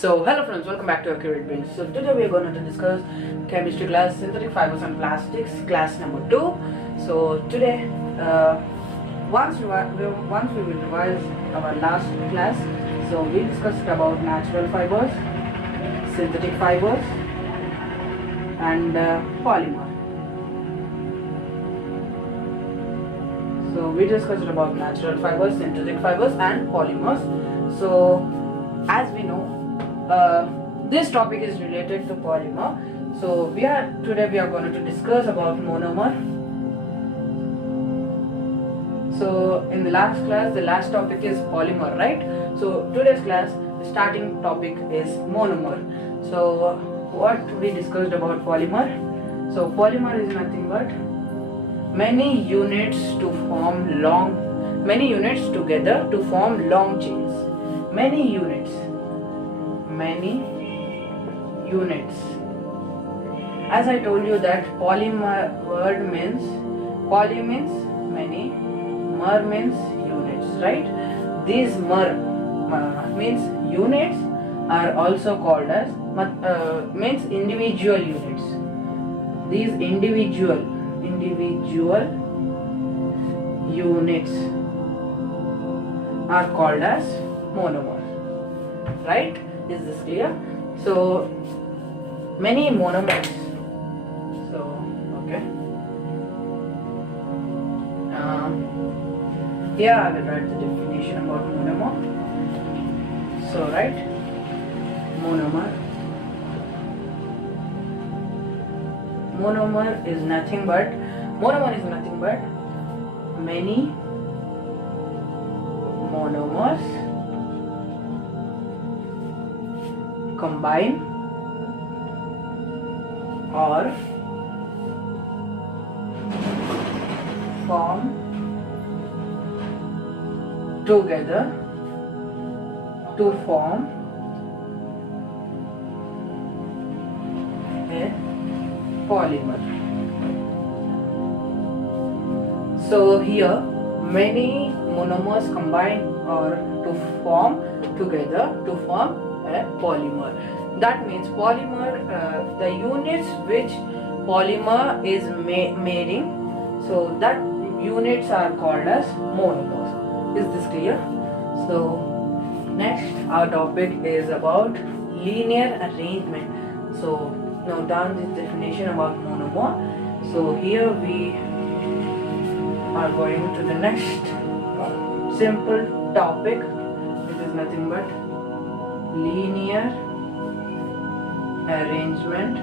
So hello friends, welcome back to Accurate Brains. So today we are going to discuss chemistry class, synthetic fibers and plastics, class number 2. So today, once we will revise our last class, so we discussed about natural fibers, synthetic fibers and polymer. So we discussed about natural fibers, synthetic fibers and polymers. So as we know, this topic is related to polymer. So today we are going to discuss about monomer. So in the last class, the last topic is polymer, right? So today's class, the starting topic is monomer. So what we discussed about polymer? So polymer is nothing but many units together to form long chains. Many units. As I told you that polymer word means poly means many, mer means units, right? These mer means units are also called as means individual units. These individual units are called as monomers, right? Is this clear? So many monomers. So okay. Here I will write the definition about monomer. So right, monomer is nothing but many monomers combine or form together to form a polymer. So here many monomers combine or to form together to form a polymer. That means polymer, the units which polymer is making, so that units are called as monomers. Is this clear? So next our topic is about linear arrangement. So now down this definition about monomer. So here we are going to the next simple topic, which is nothing but linear arrangement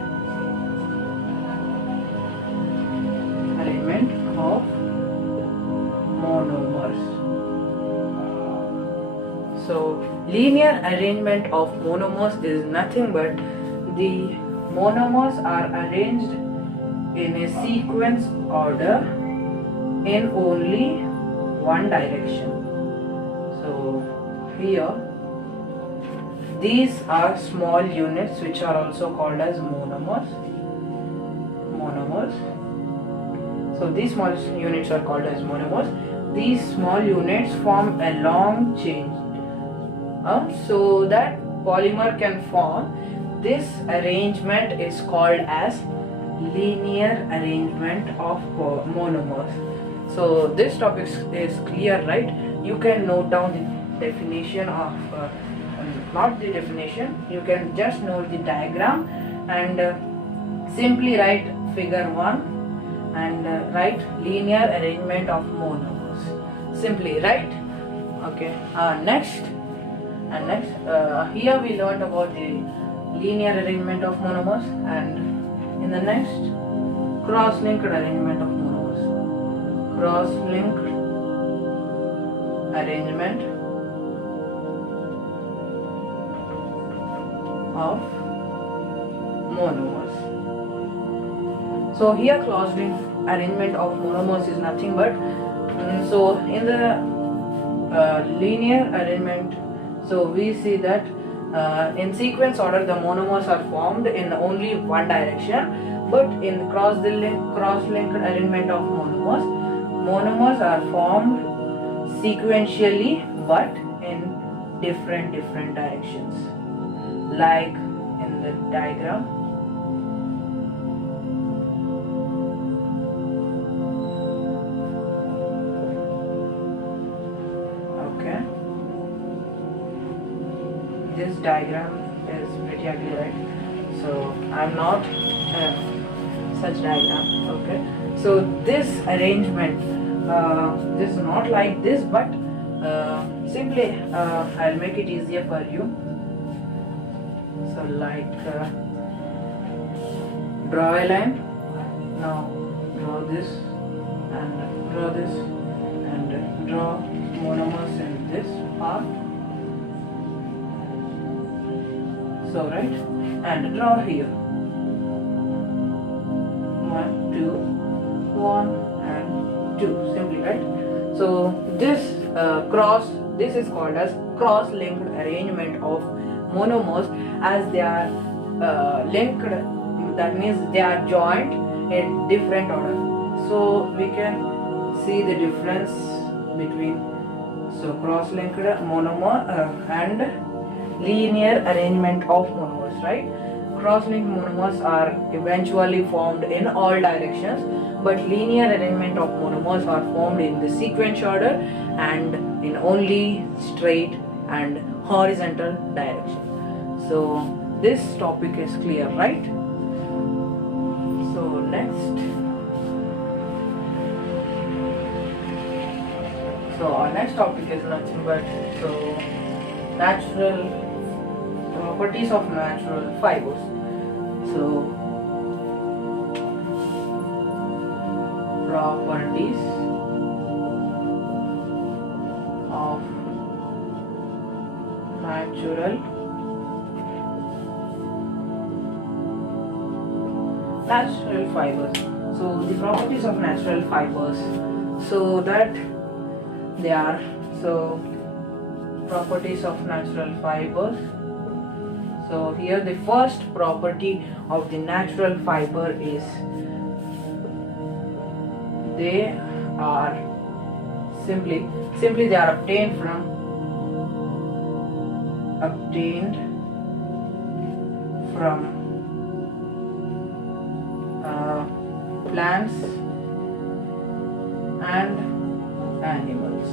of monomers. So linear arrangement of monomers is nothing but the monomers are arranged in a sequence order in only one direction. So here these are small units which are also called as monomers. So these small units are called as monomers. These small units form a long chain so that polymer can form. This arrangement is called as linear arrangement of monomers. So this topic is clear, right? You can note down the definition of not the definition, you can just note the diagram and simply write figure 1 and write linear arrangement of monomers. Simply write. Okay. Next, here we learned about the linear arrangement of monomers, and in the next, cross-linked arrangement of monomers. Cross-linked arrangement of monomers. So here cross-linked arrangement of monomers is nothing but so in the linear arrangement, so we see that in sequence order the monomers are formed in only one direction, but in cross-linked arrangement of monomers are formed sequentially but in different directions. like in the diagram. Okay, this diagram is pretty ugly, right? So I'm not such diagram. Okay, so this arrangement, this is not like this, but simply I'll make it easier for you. So like draw a line, now draw this and draw this and draw monomers in this part. So right, and draw here 1, 2, 1 and 2, simply, right? So this this is called as cross-linked arrangement of monomers, as they are linked, that means they are joined in different order. So we can see the difference between cross-linked monomer and linear arrangement of monomers, right? Cross-linked monomers are eventually formed in all directions, but linear arrangement of monomers are formed in the sequential order and in only straight and horizontal direction. So this topic is clear, right? So next, so our next topic is nothing but natural properties of natural fibers. So properties of natural fibers. So the properties of natural fibers, so that they are, so properties of natural fibers. So here the first property of the natural fiber is they are simply they are obtained from plants and animals,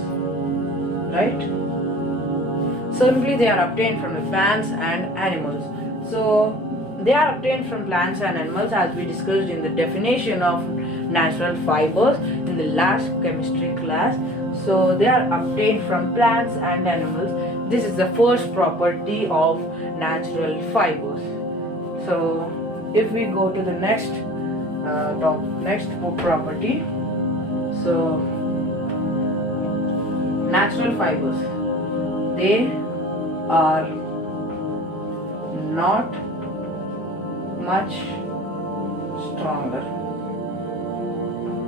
right? Simply they are obtained from the plants and animals. So they are obtained from plants and animals, as we discussed in the definition of natural fibers in the last chemistry class. So they are obtained from plants and animals. This is the first property of natural fibers. So if we go to the next property, so natural fibers, they are not much stronger.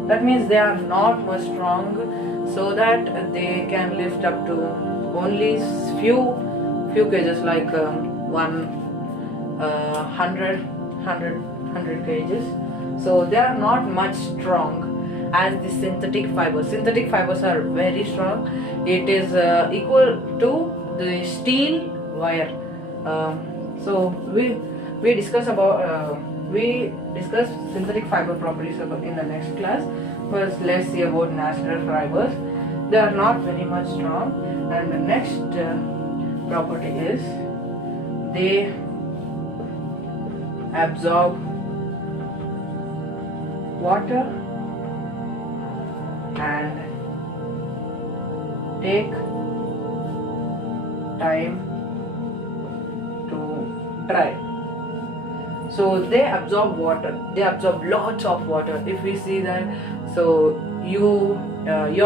That means they are not much strong, so that they can lift up to only few kgs, like 100 kgs. So they are not much strong as the synthetic fibers. Synthetic fibers are very strong. It is equal to the steel wire. So we discuss synthetic fiber properties in the next class. First, let's see about natural fibers. They are not very much strong, and the next property is they absorb water and take time to dry. So they absorb water, they absorb lots of water. If we see that, so you're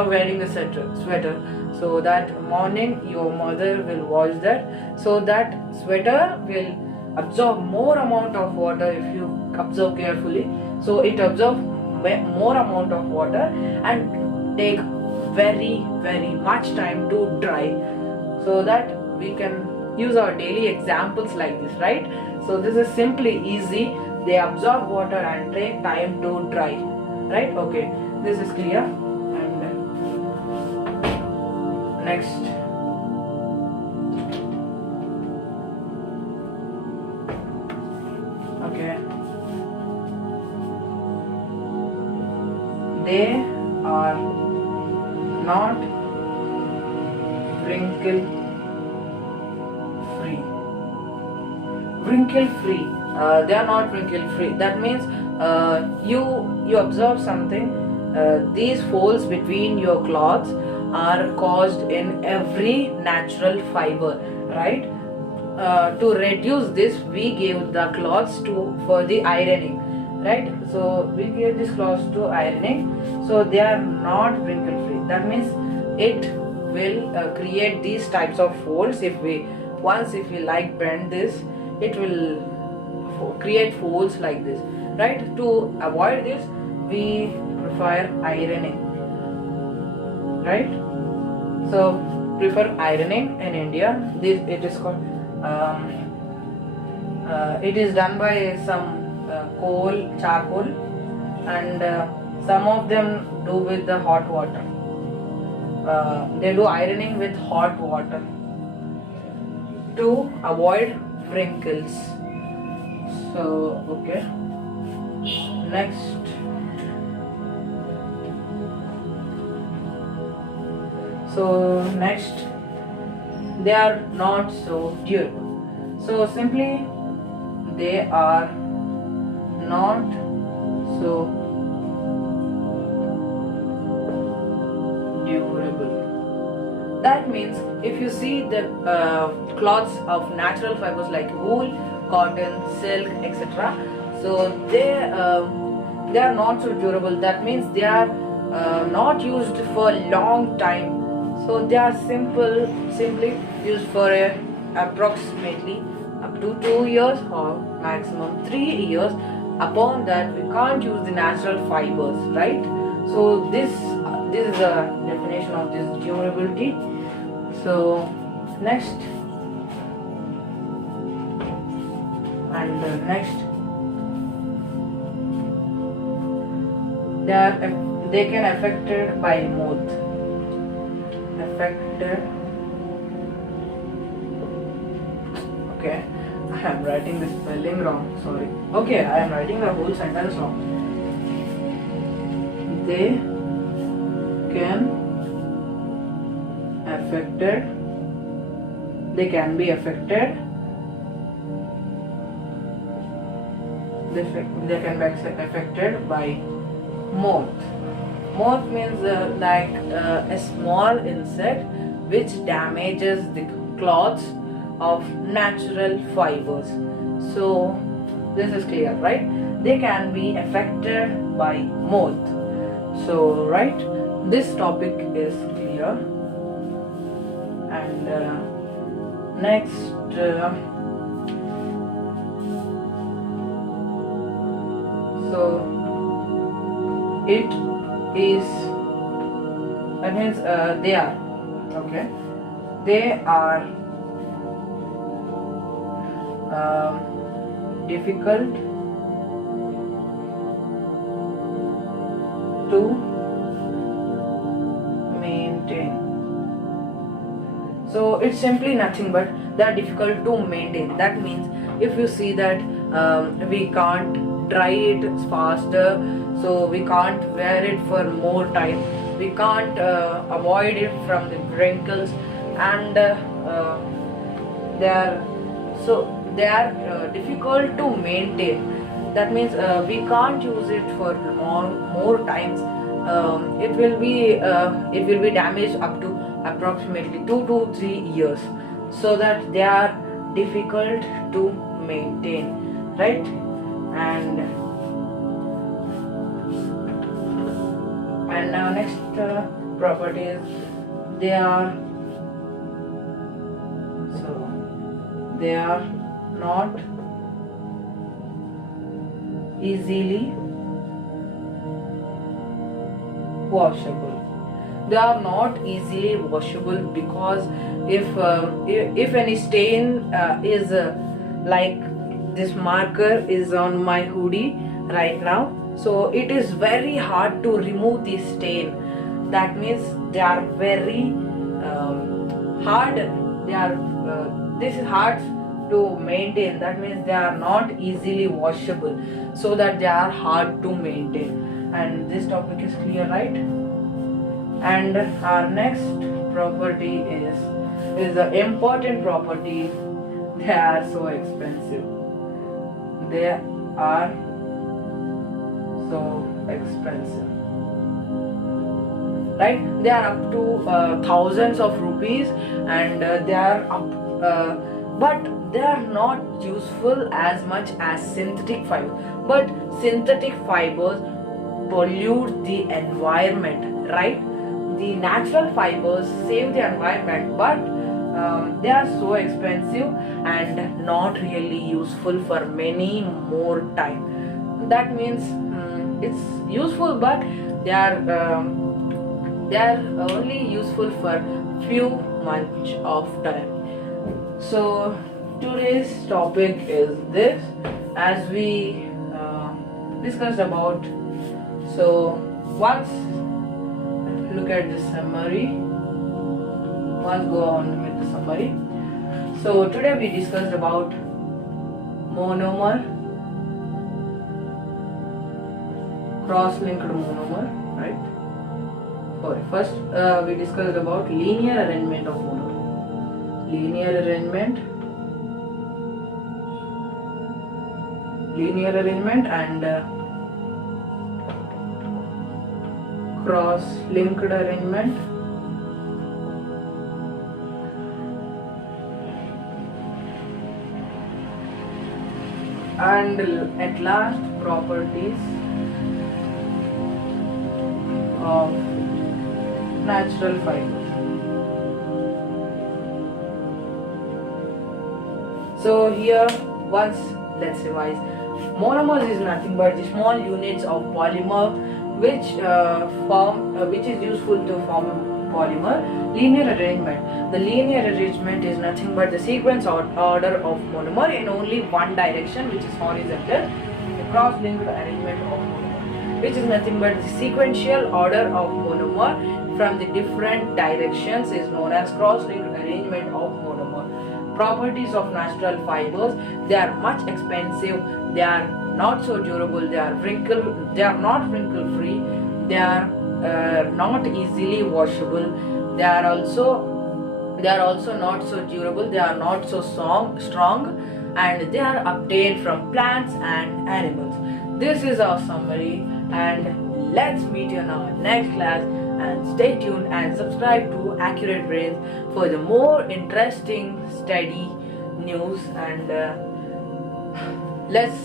wearing a sweater, so that morning your mother will wash that, so that sweater will absorb more amount of water if you observe carefully. So it absorbs more amount of water and take very much time to dry, so that we can use our daily examples like this, right? So this is simply easy. They absorb water and take time to dry, right? Okay, this is clear. And Okay, they are not wrinkle free. Wrinkle free. They are not wrinkle free. That means you observe something. These folds between your cloths are caused in every natural fiber, right? To reduce this, we gave the cloths for the ironing, right? So we gave these cloths to ironing, so they are not wrinkle free. That means it will create these types of folds. If we like bend this, it will create folds like this, right? To avoid this, we prefer ironing, right? So prefer ironing in India. This it is called it is done by some charcoal, and some of them do with the hot water. They do ironing with hot water to avoid wrinkles. So okay, next. So next, they are not so durable. So simply, they are not so durable. That means if you see the cloths of natural fibers like wool, cotton, silk, etc., so they are not so durable. That means they are not used for a long time. So they are simply used for approximately up to 2 years or maximum 3 years. Upon that, we can't use the natural fibers, right? So this is the definition of this durability. So next, and next, they can affected by moth. Affected. Okay, I am writing the spelling wrong. Sorry. Okay, I am writing the whole sentence wrong. They can be affected. They can be affected by moth. Moth means like a small insect which damages the cloths of natural fibers. So this is clear, right? They can be affected by moth. So right, this topic is clear. And next, so it is, that means they are, okay, they are difficult to maintain. So it's simply nothing but they are difficult to maintain. That means if you see that we can't dry it faster, so we can't wear it for more time, we can't avoid it from the wrinkles, and they are difficult to maintain. That means we can't use it for more times. It will be damaged up to approximately 2 to 3 years. So that they are difficult to maintain, right? And now next property is they are not easily washable. They are not easily washable because if any stain is like this marker is on my hoodie right now, so it is very hard to remove the stain. That means they are very hard. This is hard to maintain. That means they are not easily washable, so that they are hard to maintain. And this topic is clear, right? And our next property is the important property. They are so expensive. They are so expensive, right? They are up to thousands of rupees, and they are but they are not useful as much as synthetic fibers. But synthetic fibers pollute the environment, right? The natural fibers save the environment, but they are so expensive and not really useful for many more time. That means it's useful, but they are only useful for few months of time. So today's topic is this, as we discussed about. So once look at the summary. Once go on with the summary. So today we discussed about monomer, cross-linked monomer, right? Sorry, first we discussed about linear arrangement of monomer. Linear arrangement and cross-linked arrangement. And at last, properties of natural fibers. So here, once let's revise. Monomers is nothing but the small units of polymer which is useful to form polymer. Linear arrangement. The linear arrangement is nothing but the sequence or order of monomer in only one direction, which is horizontal. The cross-linked arrangement of monomer, which is nothing but the sequential order of monomer from the different directions, is known as cross-linked arrangement of monomer. Properties of natural fibers. They are much expensive. They are not so durable. They are not wrinkle free. They are not easily washable. They are also not so durable. They are not so strong, and they are obtained from plants and animals. This is our summary, and let's meet you in our next class. And stay tuned and subscribe to Accurate Brains for the more interesting study news. And let's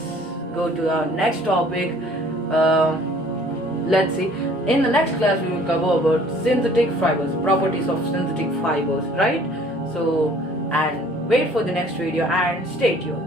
go to our next topic. Let's see. In the next class, we will cover about synthetic fibers, properties of synthetic fibers, right? So, and wait for the next video and stay tuned.